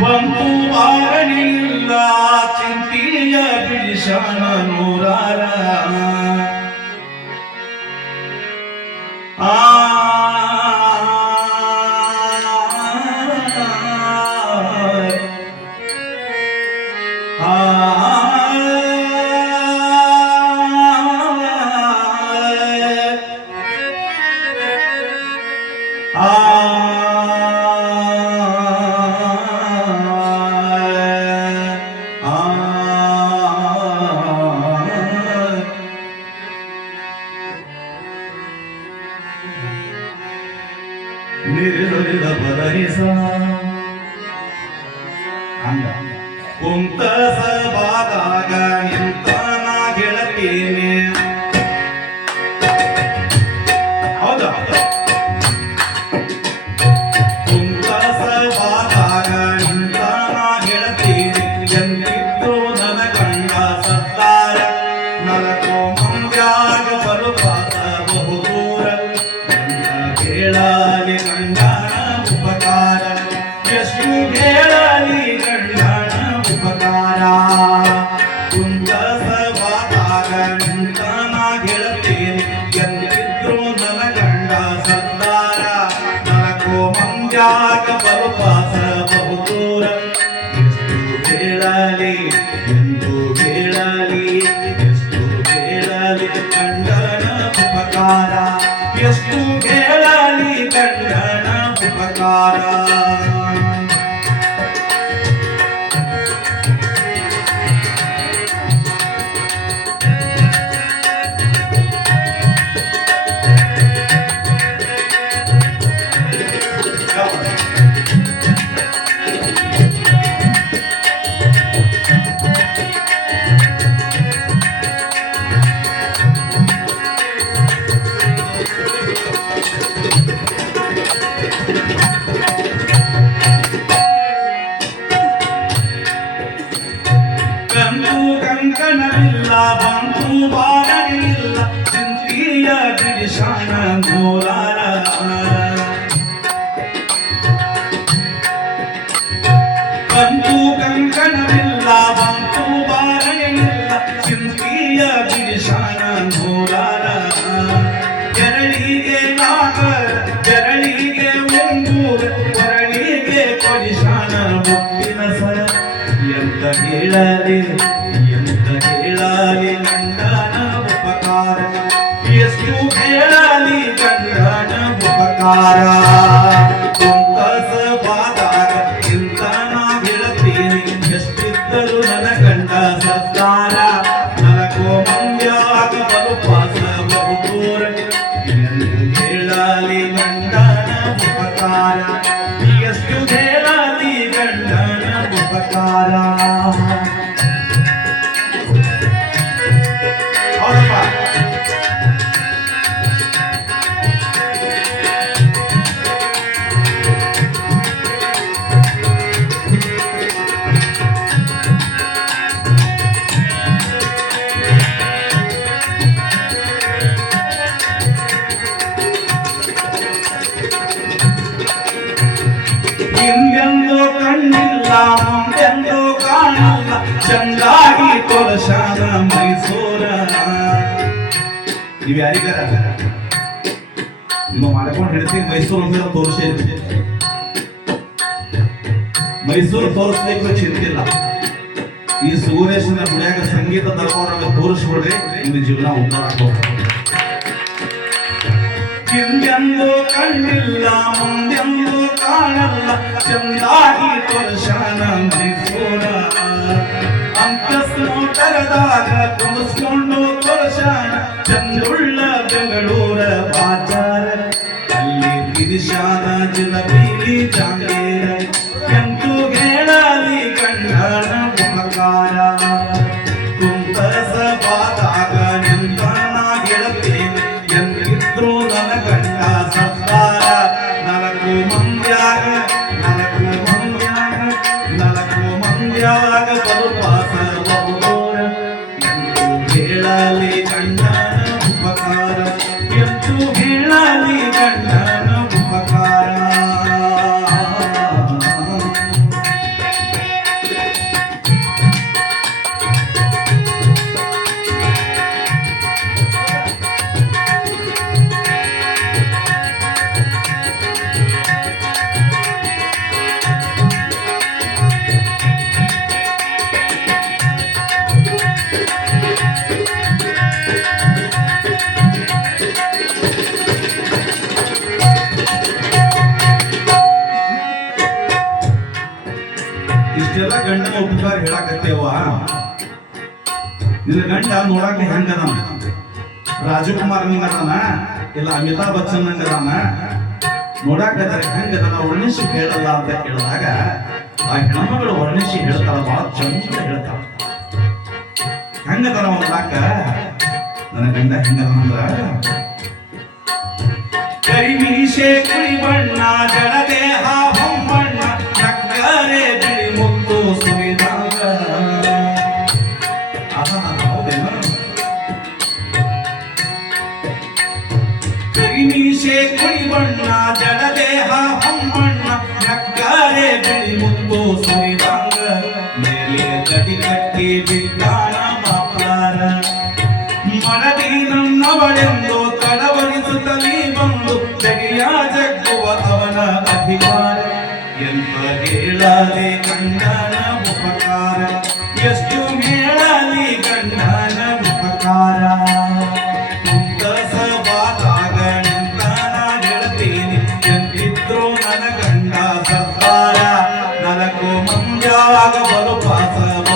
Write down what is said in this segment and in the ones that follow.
ಬಂತು ಬಾರಲಿಲ್ಲ ಚಿಂತಿಯ ಬಿಡಿಸಣ ನೂರಾರ ಆ ಆ ತ್ಯಾಗ মুবারক জিন্দিয়া দিশানা গোলা তারা ಕೊಡ ಶಾಲ ಮೈಸೂರ. ನೀವು ಯಾರಿಗಾರ ನೀವು ಮಾಡ್ಕೊಂಡು ಹೇಳ್ತೀವಿ ಮೈಸೂರು ಅಂದ್ರೆ ತೋರಿಸಿ ಮೈಸೂರು ತೋರಿಸ್ಬೇಕು ಚಿಂತಿಲ್ಲ. ಈ ಸೂರೇಶನ ಗುಡಿಯಾಗ ಸಂಗೀತ ನಮಗೆ ತೋರಿಸ್ಬಿಡ್ರಿ, ನಿಮ್ಮ ಜೀವನ ಉದ್ದಾರ ಹಿಂದೆಂದು ಕಂಡಿಲ್ಲ ಮುಂದೆಂದು ಕಾಣಲ್ಲ. ಚಂದಾಗಿ ತೋರ್ಶನ ಮೈಸೂರ. ಅಂತಸ್ತು ಕರೆದಾಗ ತುಂಬಿಸ್ಕೊಂಡು ತೋರ್ಸಾಣ ಚಂದ್ರುಳ್ಳ ಬೆಂಗಳೂರ ಬಾಚಾರ ಅಲ್ಲಿ ಗಿರಿಶಾನ ಜನ ಬೀಲಿ ಚಾ ಗಂಡ ನೋಡಾಕ ಹೆಂಗದಾನ ರಾಜಕುಮಾರ್ ನಂಗದಾನ ಇಲ್ಲ ಅಮಿತಾಬ್ ಬಚ್ಚನ್ ನಂಗದಾನ ನೋಡಾಕ ಹೆಂಗದಾನ ವರ್ಣಿಸಿ ಹೇಳಲ್ಲ ಅಂತ ಕೇಳಿದಾಗ ಆ ಹೆಣ್ಮಗಳು ವರ್ಣಿಸಿ ಹೇಳ್ತಾಳ ಬಹಳ ಚಂದ ಹೇಳ್ತಾಳ ಹೆಂಗದಾನ ಅವ ನೋಡಾಕ ನನ್ನ ಗಂಡ ಹೆಂಗದಾನಂದ್ರ ಕರಿಮೀಸೆ ಕುಳಿ ಬಣ್ಣ ಜಡದೇಹ ಬಣ್ಣ ಜಡದೇಹ ಹೊಂಬಣ್ಣ ನಕ್ಕರೆ ಬಿಳಿ ಮುತ್ತು ಸುರಿದಾಗ ಮೇಲೆ ಗಡಿ ಕಟ್ಟಿ ಬಿದ್ದಾಣ ಮಾಪಾರ ಮನದಿ ನನ್ನವಳೆಂದು ಕಳವಳಿಸುತ್ತಲೇ ಬಂದು ಜಗಿಯ ಜಗ್ಗುವ ಅವನ ಅಧಿಕಾರ ಎಂತ ಹೇಳಲಿ ಗಂಡನ ಉಪಕಾರ ಎಷ್ಟು যাওয়া আগে বলো পাতায়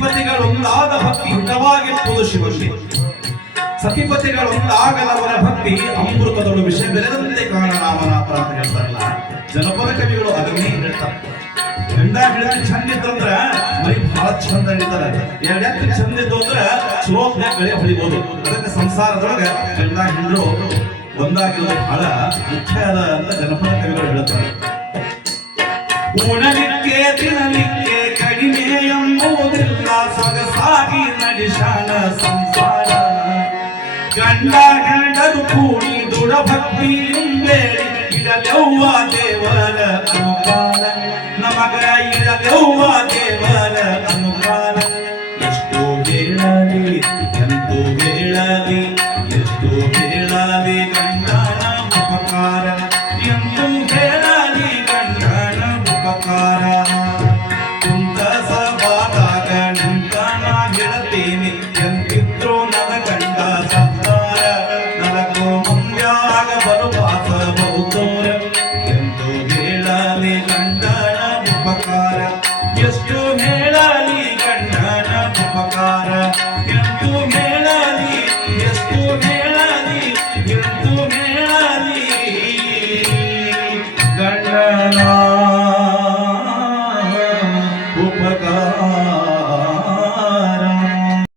ಸತಿಪತಿಗಳೊಂದಾದ ಭಕ್ತಿ ಹಿತವಾಗಿರುವುದು ಶಿವಶಿ. ಸತಿಪತಿಗಳೊಂದಾಗದವರ ಭಕ್ತಿ ಅಮೃತದೊಳು ವಿಷಯ ಬೆರೆದಂತೆ ಕಾಣ ರಾಮನಾಥ ಅಂತ ಹೇಳ್ತಾರಲ್ಲ. ಜನಪದ ಕವಿಗಳು ಅದನ್ನೇ ಹೇಳ್ತಾರೆ. ಗಂಡ ಹೆಂಡತಿ ಚಂದ ಇತ್ತಂದ್ರ ಮೈ ಬಹಳ ಚಂದ ಹಿಡಿತಾರೆ ಎರಡು ಎತ್ತು ಚಂದ ಇದ್ದು ಅಂದ್ರೆ ಚಲೋತ್ನ್ಯಾಗ ಬೆಳೆ ಹೊಡಿಬಹುದು ಅದಕ್ಕೆ ಸಂಸಾರದೊಳಗ ಗಂಡ ಹಿಂಡ್ರು ಒಂದಾಗಿರೋದು ಬಹಳ ಮುಖ್ಯ ಅದ ಅಂತ ಜನಪದ ಕವಿಗಳು ಹೇಳುತ್ತಾರೆ ಉಣಲಿಕ್ಕೆ, ತಿನ್ನಲಿಕ್ಕೆ ಕಡಿಮೆ ಎಂಬುದಿಲ್ಲ ಸೊಗಸಾಗಿ ನಡೆಸಣ ಸಂಸಾರ. ಗಂಡ ಗಂಡರು ಕೂಡಿ ದುಡ ಭಕ್ತಿ ಬೇಡಿ ಇಡಲೆವ್ವ